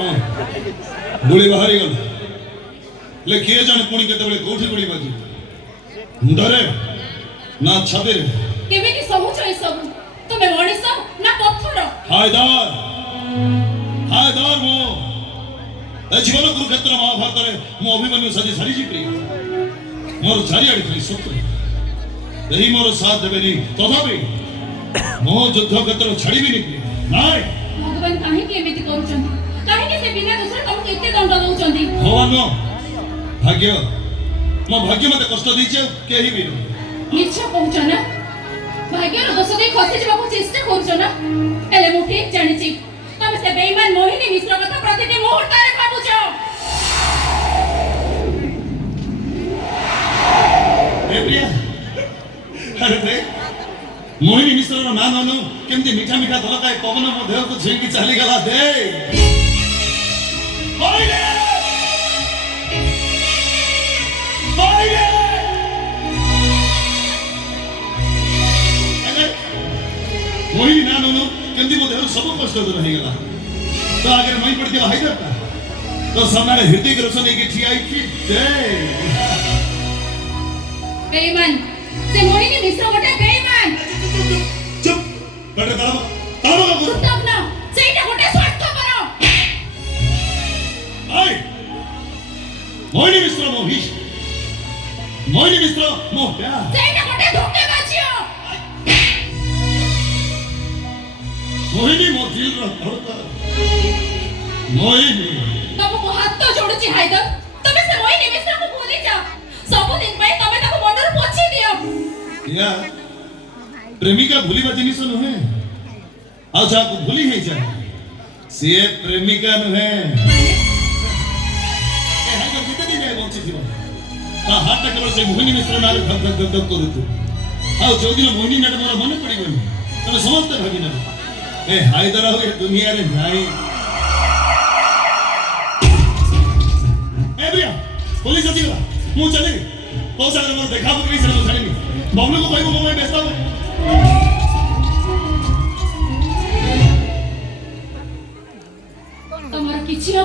गुली बाहरी गल ले किए जाने पुणी केते बेले कोठी गुली बाजी मुंडरे ना छाते केमिति सहु चई सब तमे मଣିଷ ना पत्थर हायदार मो ए जीवन कुरुक्षेत्र महाभारत रे मो अभिमन्यु सजी सारी जी प्रिय मोर चारियाडी खाली शत्रु एही मोर साथ देबेनी तथापि मो युद्ध क्षेत्र छाड़ी भी नहीं नाय भगवान काहे के एमिति करूछन काहे के से बिना दूसरे तुमको एते दंड दउछंदी भगवान भाग्य मो भाग्य मते कष्ट दीचे केही भी मिछ कहूछ ना भाग्य रो दोष दे खसी जबाको चेष्टा करूछ ना एले मु ठीक जानि छी तमे से बेईमान मोहिनी मिश्र कथा प्रतिटी मुहूर्त रे भाबुछ ए प्रिया अरे रे मोहिनी मिश्र रो नाम अनु केमती मीठा मीठा धलकाय पवन मो देह को झिलकी चली गला दे मोहिनी मोहिनी मोहिनी नाम अनु केमती मो देह सब कष्ट दूर हो गला तो अगर मई पड़ दिया हाइदर तो सामने हृदय रोशन की ठियाई की दे बेईमान से मोहिनी मिश्र गोटे बेईमान चुप बड़े तारो तारो का गुरु तब ना सेटा गोटे स्वार्थ करो आई मोहिनी मिश्र मोहिश मोहिनी मिश्र मोह प्यार सेटा गोटे धोखे बाजियो मोहिनी मो दिल रो धड़का मोहिनी तुमको हाथ तो जोड़ू छी हायदर तमे से मोहिनी मिश्र को भूली जा सब दिन पे तमे ताको मंडर पोछि दियो या प्रेमिका भूलिबा जिनिस नुहे आ जा को भूली हे जा से प्रेमिका नुहे ए हाय किते दिन है बंची जीवन ता हाथ केवल से मोहिनी मिश्र नार धक धक धक करूतु आ जो दिन मोहिनी नाट मोर मन पड़ी गई तने समस्त भागिना ए हायदर हो ये दुनिया रे नाही ए भैया पुलिस आसी गला मु चले तो सागर मोर देखा बकरी से न छाड़ीनी बबलू को कहबो मोबाइल बेचता तमरा किछि